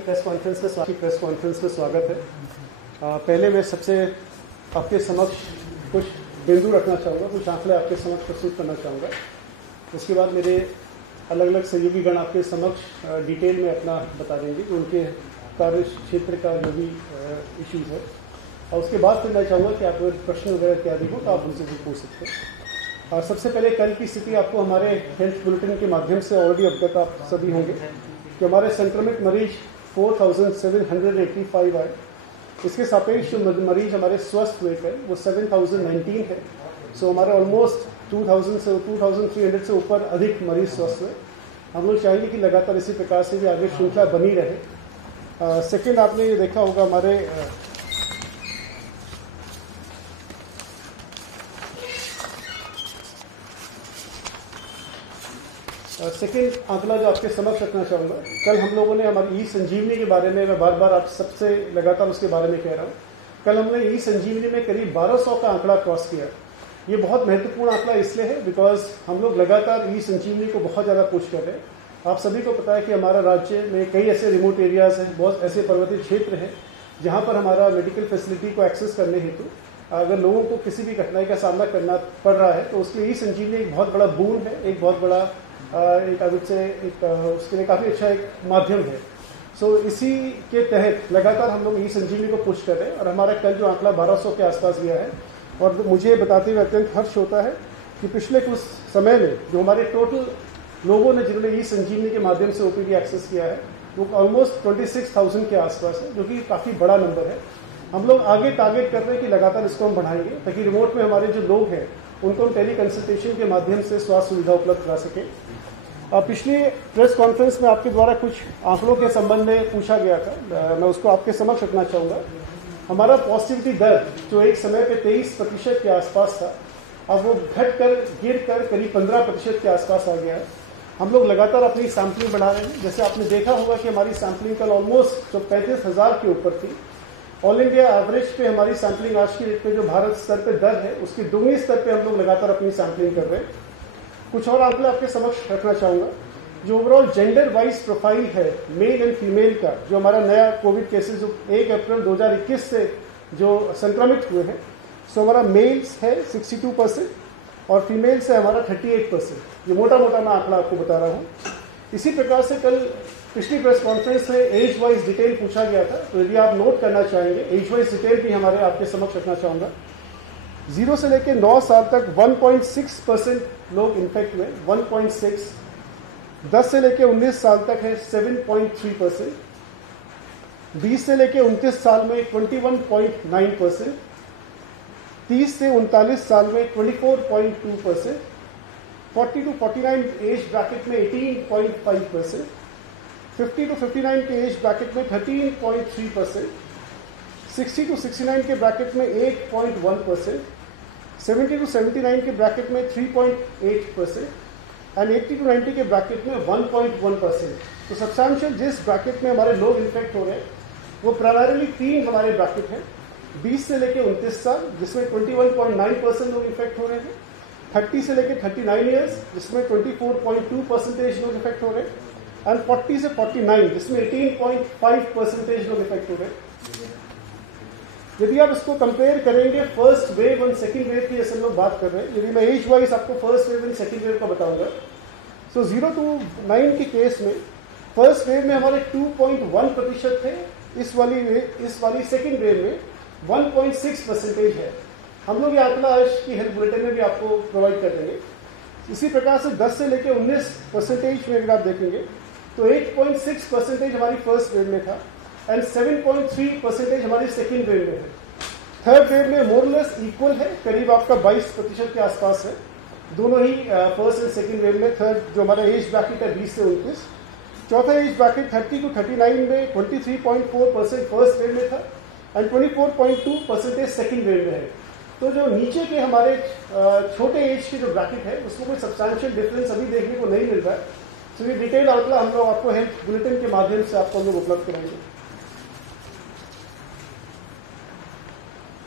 Press conference में स्वागत है। पहले मैं सबसे आपके समक्ष कुछ बिंदु रखना चाहूँगा, कुछ आंकड़े आपके समक्ष प्रस्तुत करना चाहूँगा। उसके बाद मेरे अलग अलग सहयोगीगण आपके समक्ष डिटेल में अपना बता देंगे कि उनके कार्य क्षेत्र का जो भी इश्यूज है, और उसके बाद फिर मैं चाहूँगा कि आप प्रश्न वगैरह इत्यादि हो तो आप उनसे भी पूछ सकते हैं। और सबसे पहले कल की स्थिति आपको हमारे हेल्थ बुलेटिन के माध्यम से ऑलरेडी अवगत आप सभी होंगे कि हमारे संक्रमित मरीज 4,785 आए। इसके सापेक्ष जो मरीज हमारे स्वस्थ हुए थे वो 7,019 है। सो हमारे ऑलमोस्ट 2,300 से ऊपर अधिक मरीज स्वस्थ हुए। हम लोग चाहेंगे कि लगातार इसी प्रकार से भी आगे श्रृंखला बनी रहे। सेकेंड, आपने ये देखा होगा हमारे सेकेंड आंकड़ा जो आपके समक्ष रखना चाहूँगा, कल हम लोगों ने हमारी ई संजीवनी के बारे में, मैं बार बार आप सबसे लगातार उसके बारे में कह रहा हूँ, कल हमने ई संजीवनी में करीब 1200 का आंकड़ा क्रॉस किया। ये बहुत महत्वपूर्ण आंकड़ा इसलिए है बिकॉज हम लोग लगातार ई संजीवनी को बहुत ज़्यादा पुश कर रहे हैं। आप सभी को पता है कि हमारा राज्य में कई ऐसे रिमोट एरियाज़ हैं, बहुत ऐसे पर्वतीय क्षेत्र हैं जहाँ पर हमारा मेडिकल फैसिलिटी को एक्सेस करने हेतु अगर लोगों को किसी भी कठिनाई का सामना करना पड़ रहा है तो उसके लिए ई संजीवनी एक बहुत बड़ा बून है, एक बहुत बड़ा उसके लिए काफ़ी अच्छा एक माध्यम है। सो इसी के तहत लगातार हम लोग ई संजीवनी को पुश कर रहे हैं और हमारा कल जो आंकड़ा 1200 के आसपास गया है। और मुझे बताते हुए अत्यंत हर्ष होता है कि पिछले कुछ समय में जो हमारे टोटल लोगों ने जिन्होंने ई संजीवनी के माध्यम से ओपीडी एक्सेस किया है वो ऑलमोस्ट 26,000 के आसपास है, जो कि काफ़ी बड़ा नंबर है। हम लोग आगे टारगेट कर रहे हैं कि लगातार इसको हम बढ़ाएंगे ताकि रिमोट में हमारे जो लोग हैं उनको हम टेली कंसल्टेशन के माध्यम से स्वास्थ्य सुविधा उपलब्ध करा सकें। पिछली प्रेस कॉन्फ्रेंस में आपके द्वारा कुछ आंकड़ों के संबंध में पूछा गया था, मैं उसको आपके समक्ष रखना चाहूँगा। हमारा पॉजिटिविटी दर जो एक समय पे 23% के आसपास था, अब वो घट कर गिर कर करीब 15% के आसपास आ गया है। हम लोग लगातार अपनी सैम्पलिंग बढ़ा रहे हैं। जैसे आपने देखा होगा कि हमारी सैम्पलिंग कल ऑलमोस्ट जो 35,000 के ऊपर थी। ऑल इंडिया एवरेज पे हमारी सैम्पलिंग आज की डेट पे जो भारत स्तर पे दर है उसकी दुगनी स्तर पे हम लोग लगातार अपनी सैम्पलिंग कर रहे हैं। कुछ और आंकड़े आपके समक्ष रखना चाहूँगा। जो ओवरऑल जेंडर वाइज प्रोफाइल है मेल एंड फीमेल का, जो हमारा नया कोविड केसेस जो 1 अप्रैल 2021 से जो संक्रमित हुए हैं, सो हमारा मेल्स है 62% और फीमेल्स है हमारा 38%। ये मोटा मोटा मैं आंकड़ा आपको बता रहा हूँ। इसी प्रकार से कल पिछली प्रेस कॉन्फ्रेंस में एज वाइज डिटेल पूछा गया था, तो यदि आप नोट करना चाहेंगे एज वाइज डिटेल भी हमारे आपके समक्ष रखना चाहूँगा। 0 से लेकर 9 साल तक 1.6% लोग इन्फेक्ट हुए, 1.6। 10 से लेकर 19 साल तक है 7.3%। 20 से लेकर 29 साल में 21.9%। 30 से 39 साल में 24.2%। 40 to 49 एज ब्रैकेट में 18.5%। 50 to 59 के एज ब्रैकेट में 13.3%। 60 to 69 के ब्रैकेट में 8.1%। 70 to 79 के ब्रैकेट में 3.8% एंड 80 to 90 के ब्रैकेट में 1.1%। तो सब्सटैंशियल जिस ब्रैकेट में हमारे लोग इन्फेक्ट हो रहे हैं वो प्राइमरीली 3 हमारे ब्रैकेट हैं। 20 से लेकर 29 साल जिसमें 21.9% लोग इन्फेक्ट हो रहे हैं। 30 से लेकर 39 ईयर्स जिसमें 24.2% लोग इन्फेक्ट हो रहे हैं एंड 40 से 49 जिसमें 18.5% लोग इन्फेक्ट हो रहे हैं। यदि आप इसको कंपेयर करेंगे फर्स्ट वेव और सेकंड वेव की, जैसे लोग बात कर रहे हैं, यदि मैं एज वाइज आपको first wave and second wave का बताऊंगा, सो 0 to 9 के केस में फर्स्ट वेव में हमारे 2.1% थे। इस वाली सेकंड वेव में 1.6% है। हम लोग ये आंकड़ा आज की हेल्थ बुलेटिन में भी आपको प्रोवाइड कर देंगे। इसी प्रकार से 10 से लेकर 19% में अगर आप देखेंगे तो 8.6% हमारी फर्स्ट वेव में था एंड 7.3% हमारी सेकेंड वेव में है। थर्ड वेव में मोरलेस इक्वल है, करीब आपका 22% के आसपास है दोनों ही फर्स्ट एंड सेकेंड वेव में। थर्ड जो हमारा एज ब्रैकेट है 20 से 29। चौथा एज ब्रैकेट 30 to 39 में 23.4% फर्स्ट वेव में था एंड 24.2% सेकेंड वेव में है। तो जो नीचे के हमारे छोटे एज के जो ब्रैकेट है उसमें कोई सब्सटैंशियल डिफरेंस अभी देखने को नहीं मिल रहा है। तो ये डिटेल आंकड़ा हम लोग आपको हेल्थ बुलेटिन के माध्यम से आपको हम लोग उपलब्ध करेंगे।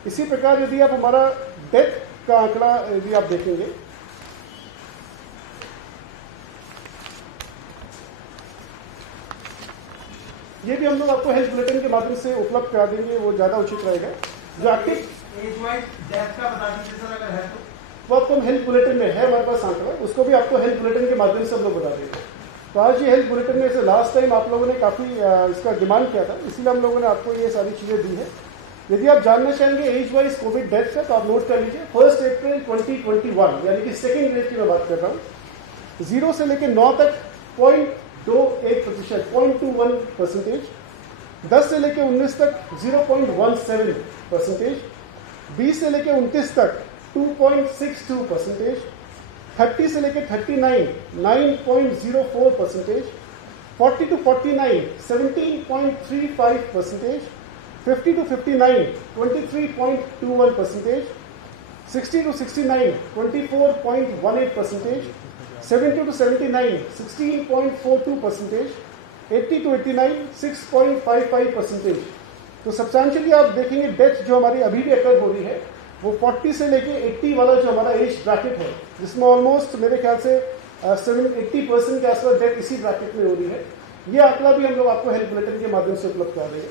इसी प्रकार यदि आप हमारा डेथ का आंकड़ा यदि आप देखेंगे ये भी हम लोग आपको हेल्थ बुलेटिन के माध्यम से उपलब्ध करा देंगे, वो ज़्यादा उचित रहेगा। जो एक्टिव एज वाइज डेथ का बता दीजिए सर अगर है तो। वो आपको हम हेल्थ बुलेटिन में है हमारे पास आंकड़ा, उसको भी आपको हेल्थ बुलेटिन के माध्यम से हम लोग बता देंगे। तो आज ये हेल्थ बुलेटिन में से लास्ट टाइम आप लोगों ने काफ़ी इसका डिमांड किया था, इसीलिए हम लोगों ने आपको ये सारी चीज़ें दी है। यदि आप जानना चाहेंगे एज वाइज कोविड डेथ का, तो आप नोट कर लीजिए 1 अप्रैल 2021 यानी कि सेकेंड वेव की मैं बात कर रहा हूँ, 0 से लेकर 9 तक 0.21%, 0.21%, 10 से लेकर 19 तक 0.17%, 20 से लेकर 29 तक 2.62%, 30 से लेकर 39 9.04%, 40 to 49 17.35%, 50 to 59 23.21%, 60 to 69 24.18%, 70 to 79 16.42%, 80 to 89 6.55%। तो सब्सटैंशियली आप देखेंगे डेथ जो हमारी अभी भी अकर हो रही है वो 40 से लेके 80 वाला जो हमारा एज ब्रैकेट है, जिसमें ऑलमोस्ट मेरे ख्याल से 80% के आसपास डेथ इसी ब्रैकेट में हो रही है। ये आंकड़ा भी हम लोग आपको हेल्थ बुलेटिन के माध्यम से उपलब्ध करा देंगे।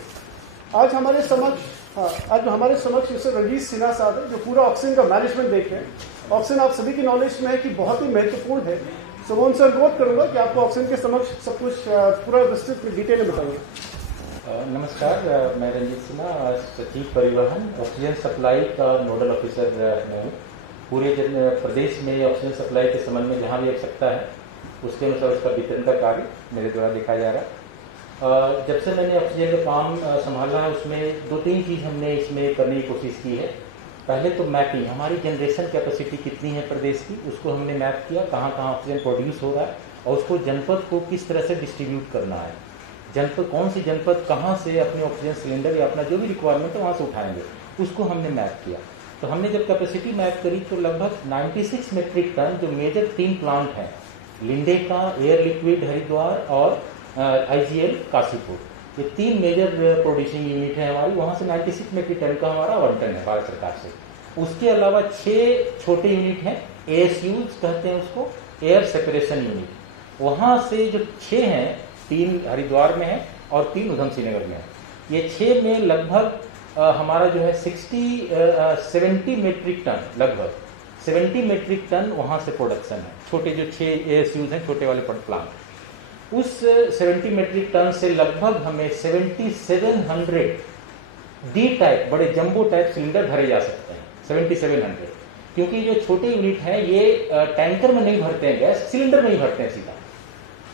आज हमारे समक्ष मिस्टर रंजीत सिन्हा साहब है, जो पूरा ऑक्सीजन का मैनेजमेंट देख रहे हैं। ऑक्सीजन आप सभी की नॉलेज में है कि बहुत ही महत्वपूर्ण है, सो मैं उनसे अनुरोध करूंगा कि आपको ऑक्सीजन के समक्ष सब कुछ पूरा विस्तृत डिटेल में बताइए। नमस्कार, मैं रंजीत सिन्हा, सचिव परिवहन ऑक्सीजन सप्लाई का नोडल ऑफिसर मैं हूँ। पूरे प्रदेश में ऑक्सीजन सप्लाई के संबंध में जहाँ भी आवश्यकता है उसके अनुसार उसका वितरण का कार्य मेरे द्वारा देखा जा रहा है। जब से मैंने ऑक्सीजन का काम संभाला है उसमें 2-3 चीज़ हमने इसमें करने की कोशिश की है। पहले तो मैपिंग, हमारी जनरेशन कैपेसिटी कितनी है प्रदेश की, उसको हमने मैप किया, कहाँ कहाँ ऑक्सीजन प्रोड्यूस हो रहा है और उसको जनपद को किस तरह से डिस्ट्रीब्यूट करना है। जनपद कौन सी जनपद कहाँ से अपने ऑक्सीजन सिलेंडर या अपना जो भी रिक्वायरमेंट है वहाँ से उठाएंगे, उसको हमने मैप किया। तो हमने जब कैपेसिटी मैप करी तो लगभग 96 मेट्रिक टन जो मेजर 3 प्लांट हैं, लिंडे का, एयर लिक्विड हरिद्वार और IGL काशीपुर, ये 3 मेजर प्रोड्यूसिंग यूनिट है हमारी, वहाँ से 96 मेट्रिक टन का हमारा आवंटन है भारत सरकार से। उसके अलावा 6 छोटे यूनिट हैं, ASUs कहते हैं उसको, एयर सेपरेशन यूनिट। वहाँ से जो 6 हैं, 3 हरिद्वार में है और 3 उधम सिंह नगर में है। ये 6 में लगभग हमारा जो है 70 मेट्रिक टन, लगभग 70 मेट्रिक टन वहाँ से प्रोडक्शन है। छोटे जो 6 ASUs हैं, छोटे वाले प्लांट, उस 70 मेट्रिक टन से लगभग हमें 7700 डी टाइप बड़े जंबो टाइप सिलेंडर भरे जा सकते हैं। 7700, क्योंकि जो छोटे यूनिट हैं ये टैंकर में नहीं भरते हैं गैस, सिलेंडर में ही भरते हैं सीधा।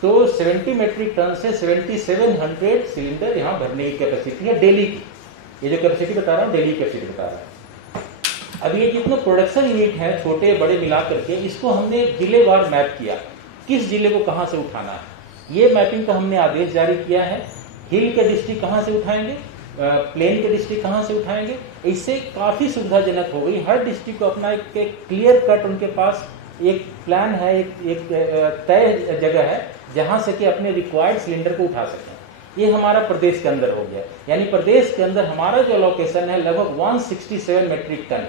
तो 70 मेट्रिक टन से 7700 सिलेंडर यहाँ भरने की कैपेसिटी है डेली की। ये जो कैपेसिटी बता रहा हूँ डेली कैपेसिटी बता रहा है। अब ये जितने प्रोडक्शन यूनिट हैं छोटे बड़े मिला करके, इसको हमने जिलेवार मैप किया, किस जिले को कहाँ से उठाना है। ये मैपिंग का हमने आदेश जारी किया है। हिल के डिस्ट्रिक्ट कहाँ से उठाएंगे, प्लेन के डिस्ट्रिक्ट कहाँ से उठाएंगे, इससे काफी सुविधाजनक हो गई। हर डिस्ट्रिक्ट को अपना एक क्लियर कट उनके पास एक प्लान है, एक तय जगह है जहां से कि अपने रिक्वायर्ड सिलेंडर को उठा सकें। ये हमारा प्रदेश के अंदर हो गया, यानी प्रदेश के अंदर हमारा जो लोकेशन है लगभग 167 मेट्रिक टन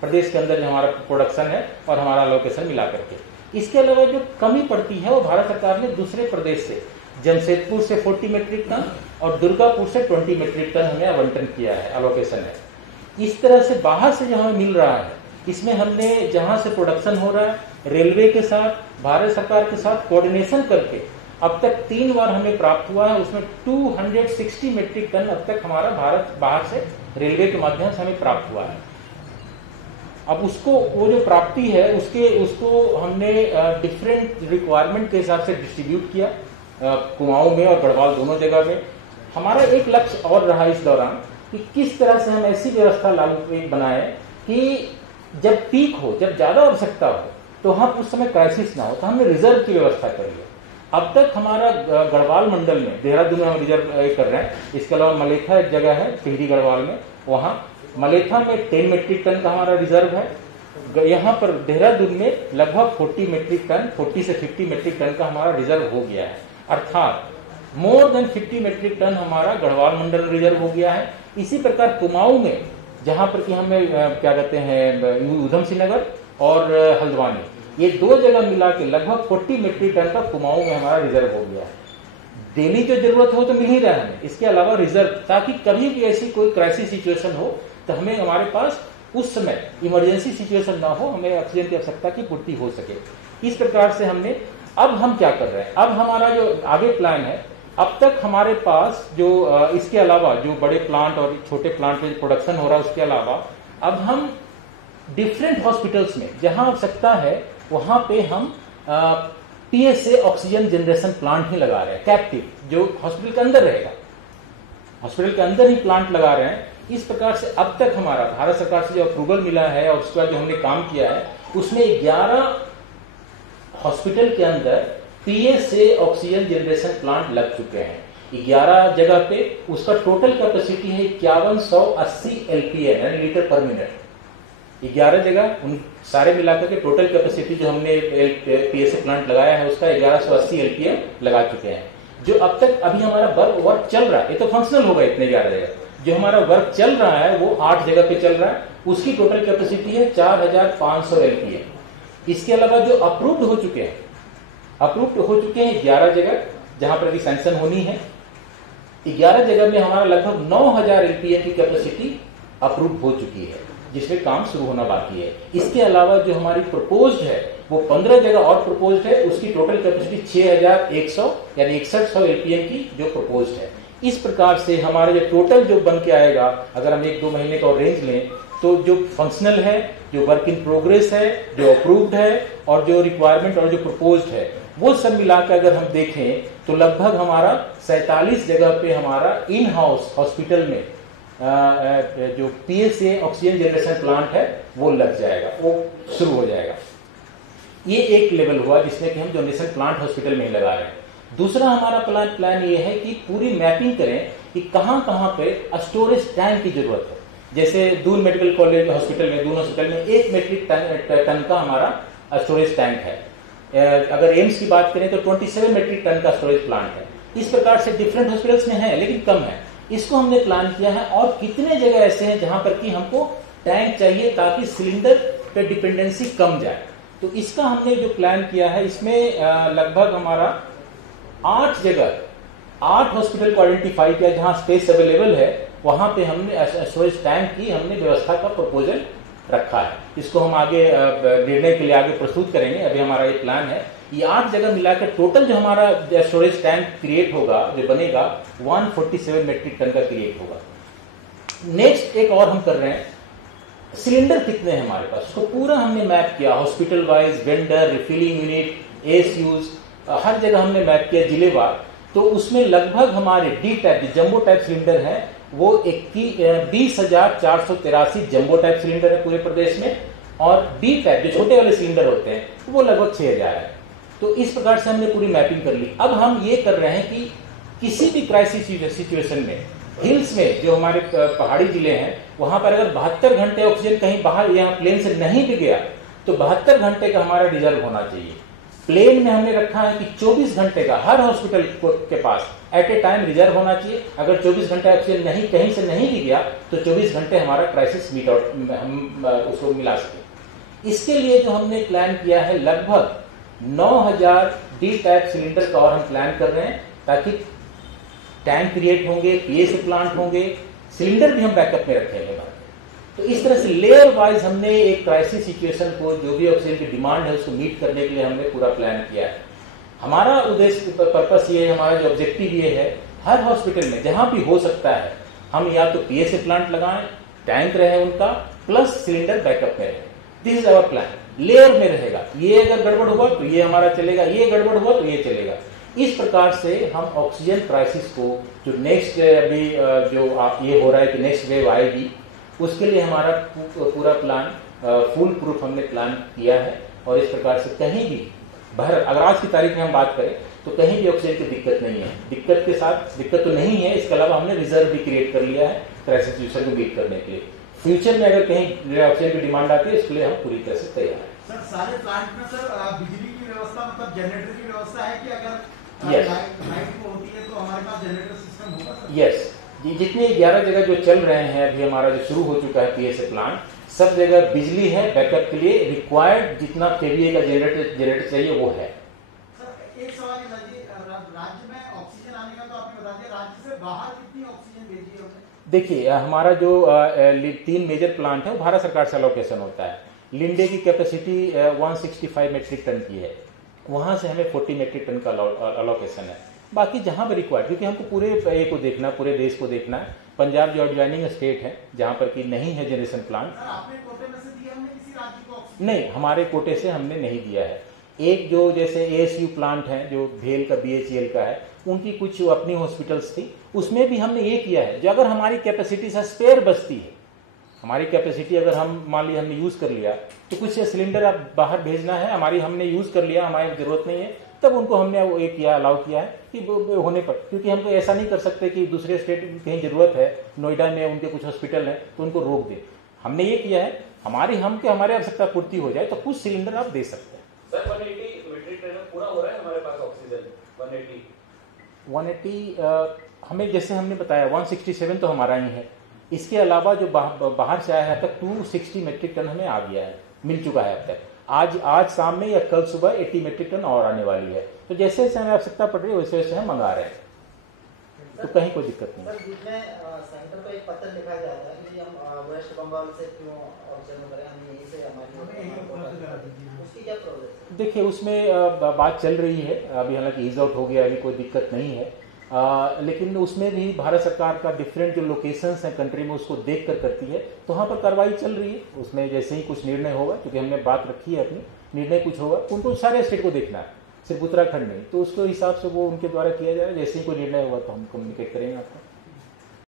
प्रदेश के अंदर जो हमारा प्रोडक्शन है और हमारा लोकेशन मिला करके। इसके अलावा जो कमी पड़ती है वो भारत सरकार ने दूसरे प्रदेश से, जमशेदपुर से 40 मेट्रिक टन और दुर्गापुर से 20 मेट्रिक टन हमें आवंटन किया है, अलोकेशन है। इस तरह से बाहर से जो हमें मिल रहा है, इसमें हमने जहां से प्रोडक्शन हो रहा है रेलवे के साथ, भारत सरकार के साथ कोऑर्डिनेशन करके अब तक 3 बार हमें प्राप्त हुआ है। उसमें 260 मेट्रिक टन अब तक हमारा बाहर से रेलवे के माध्यम से हमें प्राप्त हुआ है। अब उसको वो जो प्राप्ति है उसको हमने डिफरेंट रिक्वायरमेंट के हिसाब से डिस्ट्रीब्यूट किया, कुमाऊं में और गढ़वाल दोनों जगह में। हमारा एक लक्ष्य और रहा इस दौरान कि किस तरह से हम ऐसी व्यवस्था लागू बनाए कि जब पीक हो, जब ज्यादा आवश्यकता हो, तो हम उस समय क्राइसिस ना हो, तो हमने रिजर्व की व्यवस्था करी है। अब तक हमारा गढ़वाल मंडल में, देहरादून में हम रिजर्व कर रहे हैं। इसके अलावा मलेथा एक जगह है टिहरी गढ़वाल में, वहां मलेथा में 10 मेट्रिक टन का हमारा रिजर्व है। यहाँ पर देहरादून में लगभग 40 मेट्रिक टन, 40 से 50 मेट्रिक टन का हमारा रिजर्व हो गया है। अर्थात मोर देन 50 मेट्रिक टन हमारा गढ़वाल मंडल रिजर्व हो गया है। इसी प्रकार कुमाऊं में, जहां पर कि हमें क्या कहते हैं उधम सिंह नगर और हल्द्वानी, ये 2 जगह मिला के लगभग 40 मेट्रिक टन का कुमाऊं में हमारा रिजर्व हो गया है। डेली जो जरूरत हो तो मिल ही रहा है हमें, इसके अलावा रिजर्व, ताकि कभी भी ऐसी कोई क्राइसिस सिचुएशन हो तो हमें हमारे पास उस समय इमरजेंसी सिचुएशन ना हो, हमें ऑक्सीजन की आवश्यकता की पूर्ति हो सके। इस प्रकार से हमने, अब हम क्या कर रहे हैं, अब हमारा जो आगे प्लान है, अब तक हमारे पास जो इसके अलावा जो बड़े प्लांट और छोटे प्लांट में प्रोडक्शन हो रहा है उसके अलावा अब हम डिफरेंट हॉस्पिटल्स में जहां आवश्यकता है वहां पे हम पीएसए ऑक्सीजन जनरेशन प्लांट ही लगा रहे हैं, कैप्टिव, जो हॉस्पिटल के अंदर रहेगा, हॉस्पिटल के अंदर ही प्लांट लगा रहे हैं। इस प्रकार से अब तक हमारा भारत सरकार से जो अप्रूवल मिला है और उसके बाद जो हमने काम किया है उसमें 11 हॉस्पिटल के अंदर पीएसए ऑक्सीजन जनरेशन प्लांट लग चुके हैं 11 जगह पे। उसका टोटल कैपेसिटी है 5180 एलपीए यानी लीटर पर मिनट। 11 जगह उन सारे मिलाकर के टोटल कैपेसिटी जो हमने पीएसए प्लांट लगाया है उसका 1180 एलपीए लगा चुके हैं। जो अब तक अभी हमारा वर्क चल रहा है, ये तो फंक्शनल होगा इतने 11 जगह, जो हमारा वर्क चल रहा है वो 8 जगह पे चल रहा है, उसकी टोटल कैपेसिटी है 4500 एलपीए। इसके अलावा जो अप्रूव्ड हो चुके हैं 11 जगह जहां पर भी सैंक्शन होनी है। 11 जगह में हमारा लगभग 9000 एलपीए की कैपेसिटी अप्रूव हो चुकी है, जिसमें काम शुरू होना बाकी है। इसके अलावा जो हमारी प्रपोज्ड है वो 15 जगह और प्रपोज्ड है, उसकी टोटल कैपेसिटी 6100 यानी 6100 एलपीए की जो प्रपोज्ड है। इस प्रकार से हमारा जो टोटल जो बन के आएगा, अगर हम 1-2 महीने का रेंज लें तो जो फंक्शनल है, जो वर्क इन प्रोग्रेस है, जो अप्रूव्ड है और जो रिक्वायरमेंट और जो प्रपोज्ड है, वो सब मिलाकर अगर हम देखें तो लगभग हमारा 47 जगह पे हमारा इन हाउस हॉस्पिटल में जो पीएसए ऑक्सीजन जनरेशन प्लांट है वो लग जाएगा, वो शुरू हो जाएगा। ये एक लेवल हुआ जिसमें कि हम जनरेशन प्लांट हॉस्पिटल में ही लगा रहे हैं। दूसरा हमारा प्लान ये है कि पूरी मैपिंग करें कि कहां कहां पे स्टोरेज टैंक की जरूरत है। जैसे दून मेडिकल कॉलेज हॉस्पिटल में, दून हॉस्पिटल में 1 मेट्रिक टन का हमारा स्टोरेज टैंक है। अगर एम्स की बात करें तो 27 मेट्रिक टन का स्टोरेज प्लांट है। इस प्रकार से डिफरेंट हॉस्पिटल्स में है लेकिन कम है। इसको हमने प्लान किया है और कितने जगह ऐसे हैं जहां पर कि हमको टैंक चाहिए ताकि सिलेंडर पे डिपेंडेंसी कम जाए। तो इसका हमने जो प्लान किया है इसमें लगभग हमारा 8 जगह 8 हॉस्पिटल को आइडेंटिफाई किया जहां स्पेस अवेलेबल है, वहां पे हमने स्टोरेज टैंक की हमने व्यवस्था का प्रपोजल रखा है। इसको हम आगे निर्णय के लिए आगे प्रस्तुत करेंगे। अभी हमारा ये प्लान है, ये 8 जगह मिलाकर टोटल जो हमारा स्टोरेज टैंक क्रिएट होगा, जो बनेगा 147 मेट्रिक टन का क्रिएट होगा। नेक्स्ट एक और हम कर रहे हैं, सिलेंडर कितने हैं हमारे पास, उसको पूरा हमने मैप किया, hospital wise, vendor, refilling unit, ASUs, हर जगह हमने मैप किया जिलेवार। तो उसमें लगभग हमारे डी टाइप जो जंबो टाइप सिलेंडर है वो 20,483 जंबो टाइप सिलेंडर है पूरे प्रदेश में, और बी टाइप जो छोटे वाले सिलेंडर होते हैं वो लगभग 6000 है। तो इस प्रकार से हमने पूरी मैपिंग कर ली। अब हम ये कर रहे हैं कि किसी भी क्राइसिस सिचुएशन में, हिल्स में जो हमारे पहाड़ी जिले हैं वहां पर अगर 72 घंटे ऑक्सीजन कहीं बाहर यहाँ प्लेन से नहीं भी गया तो 72 घंटे का हमारा रिजर्व होना चाहिए। प्लेन में हमने रखा है कि 24 घंटे का हर हॉस्पिटल के पास एट ए टाइम रिजर्व होना चाहिए। अगर 24 घंटे ऑक्सीजन नहीं कहीं से नहीं भी गया तो 24 घंटे हमारा क्राइसिस मीट आउट हम उसको मिला सके। इसके लिए जो हमने प्लान किया है लगभग 9000 डी टाइप सिलेंडर का और हम प्लान कर रहे हैं, ताकि टैंक क्रिएट होंगे, पीएसए प्लांट होंगे, सिलेंडर भी हम बैकअप में रखेंगे। तो इस तरह से लेयर वाइज हमने एक क्राइसिस सिचुएशन को, जो भी ऑक्सीजन की डिमांड है उसको मीट करने के लिए हमने पूरा प्लान किया है। हमारा उद्देश्य पर्पस ये है, हमारा जो ऑब्जेक्टिव ये है, हर हॉस्पिटल में जहां भी हो सकता है हम या तो पीएसए प्लांट लगाएं, टैंक रहे उनका, प्लस सिलेंडर बैकअप में रहे। This is our plan. Layer में रहेगा, ये अगर गड़बड़ हुआ तो ये हमारा चलेगा, ये गड़बड़ हुआ तो ये चलेगा। इस प्रकार से हम ऑक्सीजन क्राइसिस को जो नेक्स्ट अभी जो ये हो रहा है कि नेक्स्ट वेव आएगी, उसके लिए हमारा पूरा प्लान फुल प्रूफ हमने प्लान किया है। और इस प्रकार से कहीं भी अगर आज की तारीख में हम बात करें तो कहीं भी ऑक्सीजन की दिक्कत नहीं है। दिक्कत तो नहीं है, इसके अलावा हमने रिजर्व भी क्रिएट कर लिया है क्राइसिस सिचुएशन को मीट करने के लिए। फ्यूचर में अगर कहीं ऑक्सीजन की डिमांड आती है इसके लिए हम पूरी तरह से तैयार हैं। सर सारे प्लांट में सर बिजली की व्यवस्था, मतलब जनरेटर की व्यवस्था है कि अगर Yes. लाइट होती है तो हमारे पास जनरेटर सिस्टम होगा सर? यस, जितने 11 जगह जो चल रहे हैं अभी हमारा जो शुरू हो चुका है पीएसए प्लांट, सब जगह बिजली है बैकअप के लिए। रिक्वायर्ड जितना केवीए का जनरेटर चाहिए वो है। सर एक सवाल राज्य में ऑक्सीजन पहुंचाने का तो आपने बता दिया, राज्य से बाहर कितनी ऑक्सीजन भेजी है हमने? देखिए, हमारा जो 3 मेजर प्लांट है वो भारत सरकार से अलोकेशन होता है। लिंडे की कैपेसिटी 165 मेट्रिक टन की है, वहाँ से हमें 40 मेट्रिक टन का अलोकेशन है। बाकी जहाँ पर रिक्वायर्ड, क्योंकि हमको पूरे ए को देखना, पूरे देश को देखना है। पंजाब जो एडजॉइनिंग स्टेट है जहाँ पर कि नहीं है जनरेशन प्लांट, आपने कोटे में से दिया हमने किसी राज्य को ऑक्सीजन? नहीं, हमारे कोटे से हमने नहीं दिया है। एक जो जैसे ASU प्लांट है जो भेल का BHEL का है, उनकी कुछ अपनी हॉस्पिटल्स थी, उसमें भी हमने ये किया है, जो अगर हमारी कैपेसिटी से स्पेयर बचती है, हमारी कैपेसिटी अगर हम मान लिया हमने यूज कर लिया, तो कुछ सिलेंडर अब बाहर भेजना है, हमारी हमने यूज कर लिया, हमारी जरूरत नहीं है, तब उनको हमने वो एक किया, अलाउ किया है कि होने पर, क्योंकि हम तो ऐसा नहीं कर सकते कि दूसरे स्टेट में कहीं जरूरत है, नोएडा में उनके कुछ हॉस्पिटल है तो उनको रोक दे। हमने ये किया है, हमारी आवश्यकता पूर्ति हो जाए तो कुछ सिलेंडर आप दे सकते हैं। सर 180 मीट्रिक टन पूरा हो रहा है हमारे पास ऑक्सीजन? 180 हमें जैसे हमने बताया 167 तो हमारा ही है। इसके अलावा जो बाहर से आया है अब तक 260 मेट्रिक टन हमें आ गया है, मिल चुका है अब तक। आज शाम में या कल सुबह 80 मेट्रिक टन और आने वाली है। तो जैसे जैसे हमें आवश्यकता पड़ रही है वैसे वैसे हम मंगा रहे हैं, तो कहीं कोई दिक्कत नहीं। सर जिसमें सेंटर को एक पत्र लिखा जाता है कि हम वेस्ट बंगाल से क्यों ऑक्सीजन करें, हम यहीं से हमारी, उसकी क्या प्रोसेस है? देखिए, उसमें बात चल रही है अभी, हालांकि ईज आउट हो गया, अभी कोई दिक्कत नहीं है। लेकिन उसमें भी भारत सरकार का डिफरेंट जो लोकेशंस हैं कंट्री में उसको देख कर करती है, तो वहाँ पर कार्रवाई चल रही है। उसमें जैसे ही कुछ निर्णय होगा, क्योंकि हमने बात रखी है अपनी, निर्णय कुछ होगा, उनको सारे स्टेट को देखना है, सिर्फ उत्तराखंड नहीं, तो उसके हिसाब से वो उनके द्वारा किया जाए। जैसे ही कोई निर्णय होगा तो हम कम्युनिकेट करेंगे आपको।